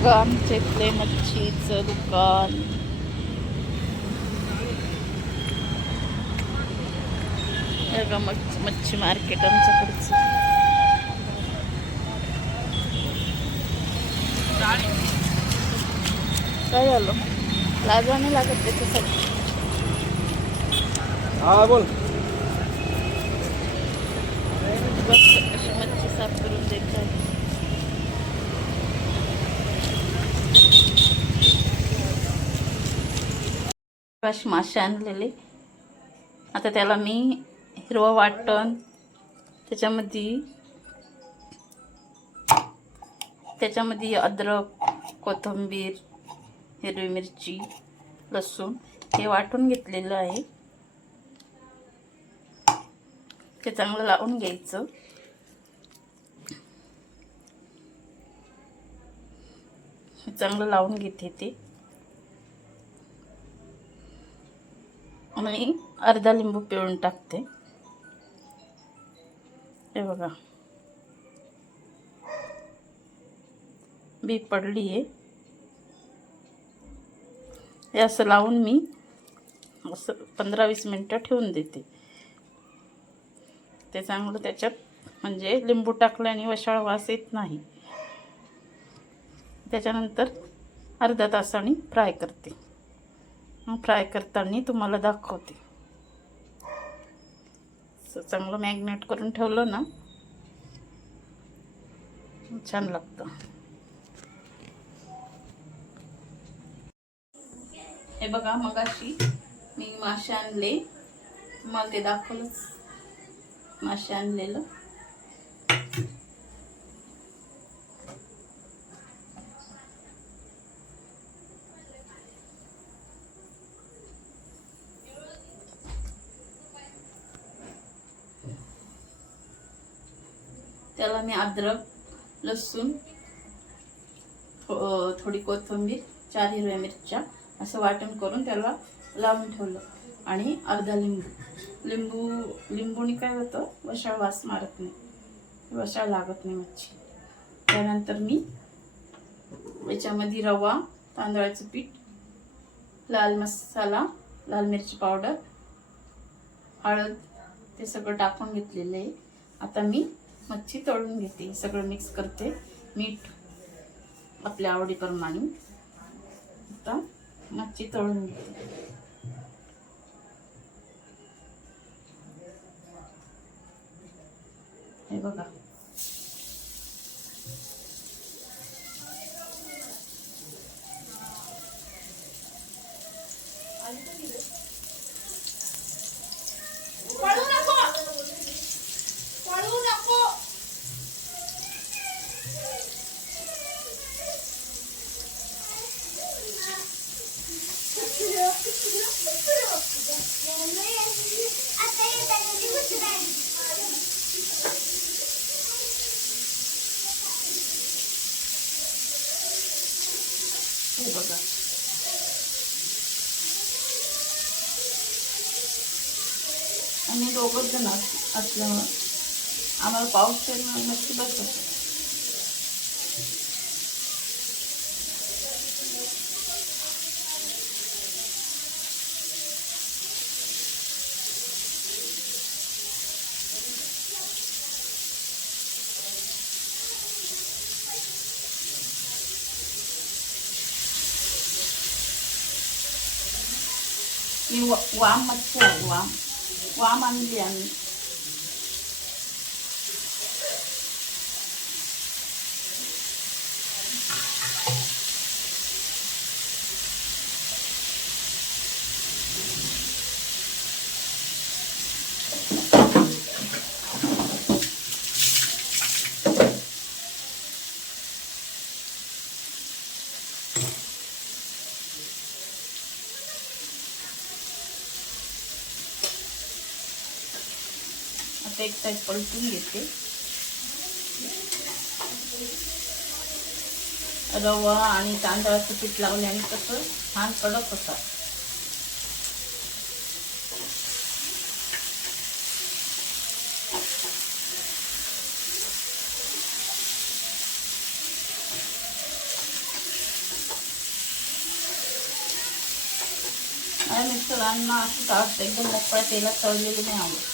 बघा आमच्या इथले मच्छीचं दुकान. बघा मच्छी मार्केट आमच्याकडचं. काय झालं? लाजा नाही लागत त्याच्यासाठी. हा बोल. कशी मच्छी साफ करून देत आहे. मासे आणलेले. आता त्याला मी हिरवं वाटण त्याच्यामध्ये अद्रक, कोथिंबीर, हिरवी मिरची, लसूण हे वाटून घेतलेलं आहे. ते चांगलं लावून घ्यायचं. चांगलं लावून घेते ते. आणि अर्धा लिंबू पिळून टाकते. हे बघा बी पडली आहे. हे असं लावून मी असं 15-20 मिनटं ठेवून देते. ते चांगलं त्याच्यात म्हणजे लिंबू टाकल्याने वशाळ वास येत नाही. त्याच्यानंतर अर्ध्या तासाने फ्राय करते. फ्राय करताना तुम्हाला दाखवते. चांगलं मॅग्नेट करून ठेवलं ना छान लागतं. हे बघा मगाशी मी मासे आणले, तुम्हाला ते दाखवलंच. मासे आणलेलं त्याला मी अद्रक, लसूण, थोडी कोथिंबीर, 4 हिरव्या मिरच्या असं वाटण करून त्याला लावून ठेवलं. आणि अर्धा लिंबूनी काय होतं, वशाळ वास मारत नाही, वशाळ लागत नाही मच्छी. त्यानंतर मी याच्यामध्ये रवा, तांदळाचं पीठ, लाल मसाला, लाल मिरची पावडर, हळद ते सगळं टाकून घेतलेलं आहे. आता मी मच्छी तळून घेते. सगळं मिक्स करते. मीठ आपल्या आवडीप्रमाणे. आता मच्छी तळून घेते. हे बघा हे बघा आम्ही दोघंच जण असल्यामुळं आम्हाला पाऊस नक्की बसत. मी वाम मच्छी आहे. वाम आणली आम्ही. आता एक साईड पलटून घेते. रवा आणि तांदळाचं पीठ लावल्याने कसं छान कडक होता. माझ्या मिस्टरांना असं आवडतं, एकदम मोकळ्या तेलात तळलेलं नाही आवडत.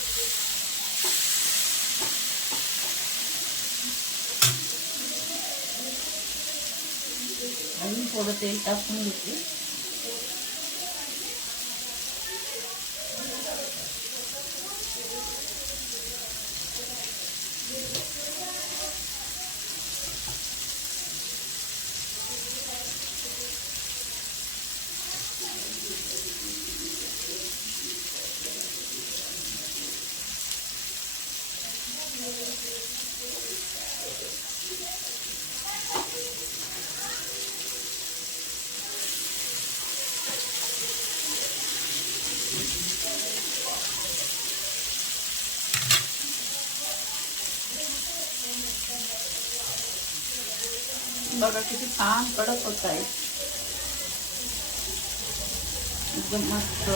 अजून थोडं तेल टाकून घेते. बघा किती छान कडक होत आहे, एकदम मस्त.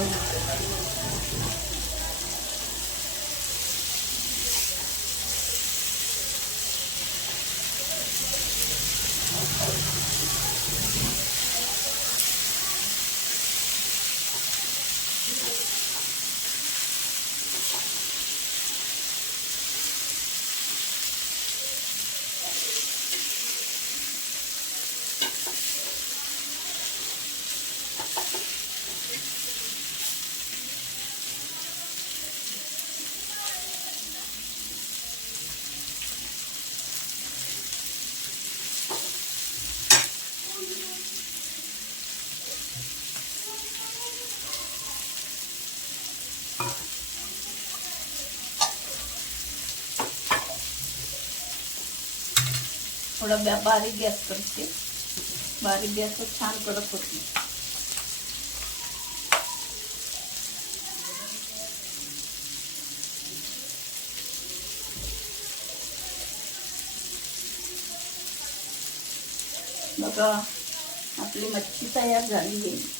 थोडा बारीक गॅस करते, बारीक गॅसवर छान कडक होती. बघा आपली मच्छी तयार झाली आहे.